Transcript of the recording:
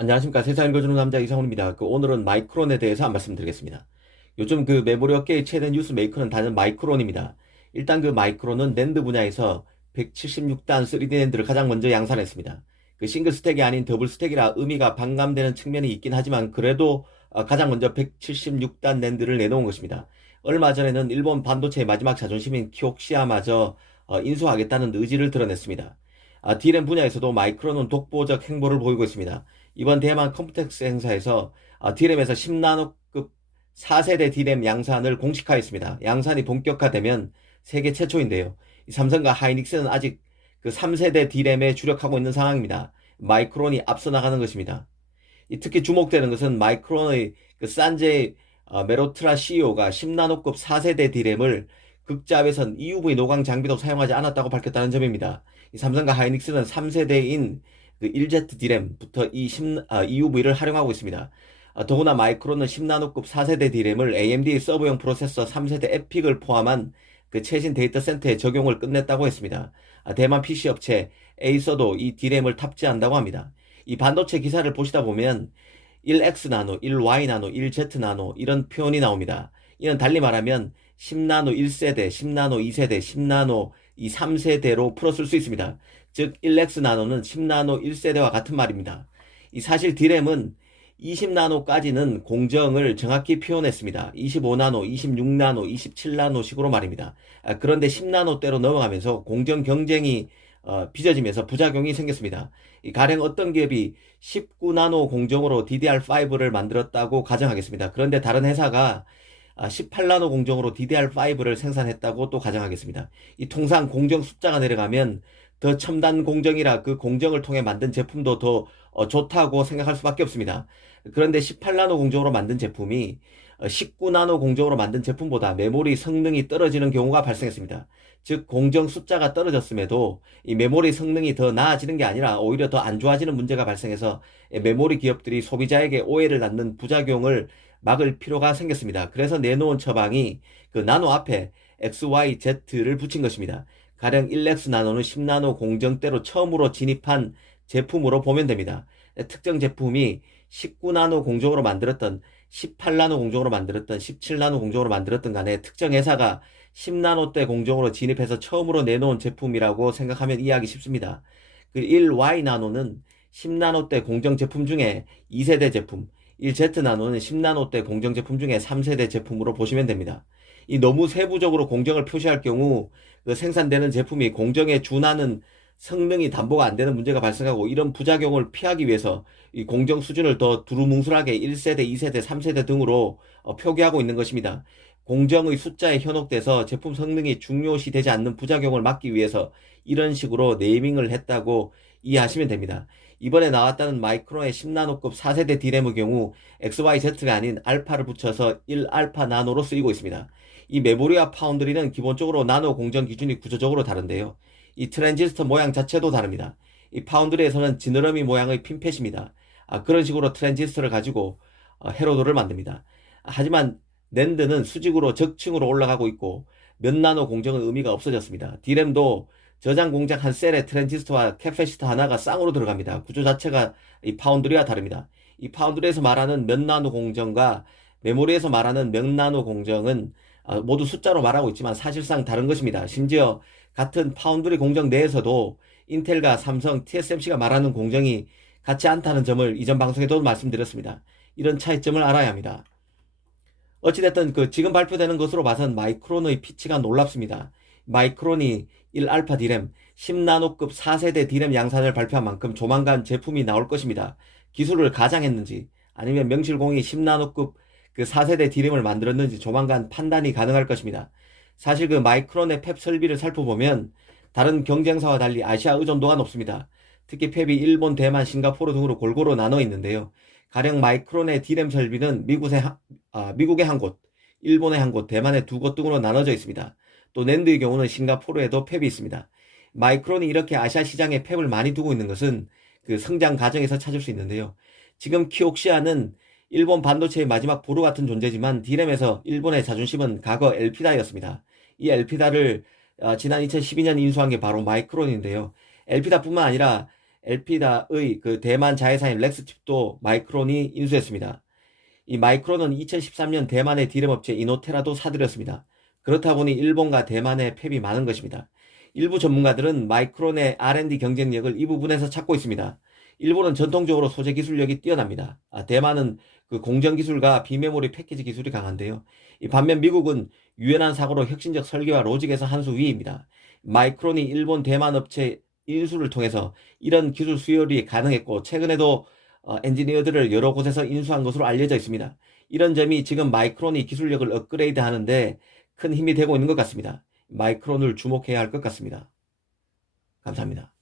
안녕하십니까. 세상 읽어주는 남자 이상훈입니다. 오늘은 마이크론에 대해서 한 말씀 드리겠습니다. 요즘 메모리 업계의 최대 뉴스 메이커는 다른 마이크론입니다. 일단 마이크론은 낸드 분야에서 176단 3D 낸드를 가장 먼저 양산했습니다. 싱글 스택이 아닌 더블 스택이라 의미가 반감되는 측면이 있긴 하지만 그래도 가장 먼저 176단 낸드를 내놓은 것입니다. 얼마 전에는 일본 반도체의 마지막 자존심인 키옥시아마저 인수하겠다는 의지를 드러냈습니다. D램 분야에서도 마이크론은 독보적 행보를 보이고 있습니다. 이번 대만 컴퓨텍스 행사에서 D램에서 10나노급 4세대 D램 양산을 공식화했습니다. 양산이 본격화되면 세계 최초인데요. 삼성과 하이닉스는 아직 3세대 D램에 주력하고 있는 상황입니다. 마이크론이 앞서 나가는 것입니다. 특히 주목되는 것은 마이크론의 산제 메로트라 CEO가 10나노급 4세대 D램을 극자외선 EUV 노광 장비도 사용하지 않았다고 밝혔다는 점입니다. 삼성과 하이닉스는 3세대인 1Z D램부터 EUV를 활용하고 있습니다. 더구나 마이크론은 10나노급 4세대 D램을 AMD 서버용 프로세서 3세대 에픽을 포함한 최신 데이터 센터에 적용을 끝냈다고 했습니다. 대만 PC 업체 에이서도 이 D램을 탑재한다고 합니다. 이 반도체 기사를 보시다 보면 1X 나노, 1Y 나노, 1Z 나노 이런 표현이 나옵니다. 이는 달리 말하면 10나노 1세대, 10나노 2세대, 10나노 이 3세대로 풀어쓸 수 있습니다. 즉 1X 나노는 10나노 1세대와 같은 말입니다. 이 사실 D램은 20나노까지는 공정을 정확히 표현했습니다. 25나노, 26나노, 27나노 식으로 말입니다. 그런데 10나노대로 넘어가면서 공정 경쟁이 빚어지면서 부작용이 생겼습니다. 가령 어떤 기업이 19나노 공정으로 DDR5를 만들었다고 가정하겠습니다. 그런데 다른 회사가 18나노 공정으로 DDR5를 생산했다고 또 가정하겠습니다. 이 통상 공정 숫자가 내려가면 더 첨단 공정이라 그 공정을 통해 만든 제품도 더 좋다고 생각할 수밖에 없습니다. 그런데 18나노 공정으로 만든 제품이 19나노 공정으로 만든 제품보다 메모리 성능이 떨어지는 경우가 발생했습니다. 즉 공정 숫자가 떨어졌음에도 이 메모리 성능이 더 나아지는 게 아니라 오히려 더 안 좋아지는 문제가 발생해서 메모리 기업들이 소비자에게 오해를 낳는 부작용을 막을 필요가 생겼습니다. 그래서 내놓은 처방이 나노 앞에 XYZ를 붙인 것입니다. 가령 1X 나노는 10나노 공정대로 처음으로 진입한 제품으로 보면 됩니다. 특정 제품이 19나노 공정으로 만들었던 18나노 공정으로 만들었던 17나노 공정으로 만들었던 간에 특정 회사가 10나노대 공정으로 진입해서 처음으로 내놓은 제품이라고 생각하면 이해하기 쉽습니다. 1Y 나노는 10나노대 공정 제품 중에 2세대 제품, 1Z 나노는 10나노대 공정 제품 중에 3세대 제품으로 보시면 됩니다. 이 너무 세부적으로 공정을 표시할 경우 생산되는 제품이 공정에 준하는 성능이 담보가 안 되는 문제가 발생하고 이런 부작용을 피하기 위해서 이 공정 수준을 더 두루뭉술하게 1세대, 2세대, 3세대 등으로 표기하고 있는 것입니다. 공정의 숫자에 현혹돼서 제품 성능이 중요시 되지 않는 부작용을 막기 위해서 이런 식으로 네이밍을 했다고 이해하시면 됩니다. 이번에 나왔다는 마이크론의 10나노급 4세대 D램의 경우 XYZ가 아닌 알파를 붙여서 1알파 나노로 쓰이고 있습니다. 이 메모리와 파운드리는 기본적으로 나노 공정 기준이 구조적으로 다른데요. 이 트랜지스터 모양 자체도 다릅니다. 이 파운드리에서는 지느러미 모양의 핀펫입니다. 그런 식으로 트랜지스터를 가지고 회로도를 만듭니다. 하지만 낸드는 수직으로 적층으로 올라가고 있고 몇 나노 공정의 의미가 없어졌습니다. D램도 저장 공장 한 셀에 트랜지스터와 캐패시터 하나가 쌍으로 들어갑니다. 구조 자체가 이 파운드리와 다릅니다. 이 파운드리에서 말하는 몇 나노 공정과 메모리에서 말하는 몇 나노 공정은 모두 숫자로 말하고 있지만 사실상 다른 것입니다. 심지어 같은 파운드리 공정 내에서도 인텔과 삼성, TSMC가 말하는 공정이 같지 않다는 점을 이전 방송에도 말씀드렸습니다. 이런 차이점을 알아야 합니다. 어찌됐든 지금 발표되는 것으로 봐선 마이크론의 피치가 놀랍습니다. 마이크론이 1알파 D램 10나노급 4세대 D램 양산을 발표한 만큼 조만간 제품이 나올 것입니다. 기술을 가장했는지 아니면 명실공히 10나노급 4세대 D램을 만들었는지 조만간 판단이 가능할 것입니다. 사실 마이크론의 팹 설비를 살펴보면 다른 경쟁사와 달리 아시아 의존도가 높습니다. 특히 팹이 일본, 대만, 싱가포르 등으로 골고루 나눠 있는데요. 가령 마이크론의 D램 설비는 미국의 한 곳, 일본의 한 곳, 대만의 두 곳 등으로 나눠져 있습니다. 또 낸드의 경우는 싱가포르에도 팹이 있습니다. 마이크론이 이렇게 아시아 시장에 팹을 많이 두고 있는 것은 성장 과정에서 찾을 수 있는데요. 지금 키옥시아는 일본 반도체의 마지막 보루 같은 존재지만 D램에서 일본의 자존심은 과거 엘피다였습니다. 이 엘피다를 지난 2012년 인수한 게 바로 마이크론인데요. 엘피다뿐만 아니라 엘피다의 그 대만 자회사인 렉스칩도 마이크론이 인수했습니다. 이 마이크론은 2013년 대만의 디램 업체 이노테라도 사들였습니다. 그렇다 보니 일본과 대만의 팹이 많은 것입니다. 일부 전문가들은 마이크론의 R&D 경쟁력을 이 부분에서 찾고 있습니다. 일본은 전통적으로 소재 기술력이 뛰어납니다. 대만은 그 공정 기술과 비메모리 패키지 기술이 강한데요. 반면 미국은 유연한 사고로 혁신적 설계와 로직에서 한 수 위입니다. 마이크론이 일본 대만 업체 인수를 통해서 이런 기술 수혈이 가능했고, 최근에도 엔지니어들을 여러 곳에서 인수한 것으로 알려져 있습니다. 이런 점이 지금 마이크론이 기술력을 업그레이드 하는데 큰 힘이 되고 있는 것 같습니다. 마이크론을 주목해야 할 것 같습니다. 감사합니다.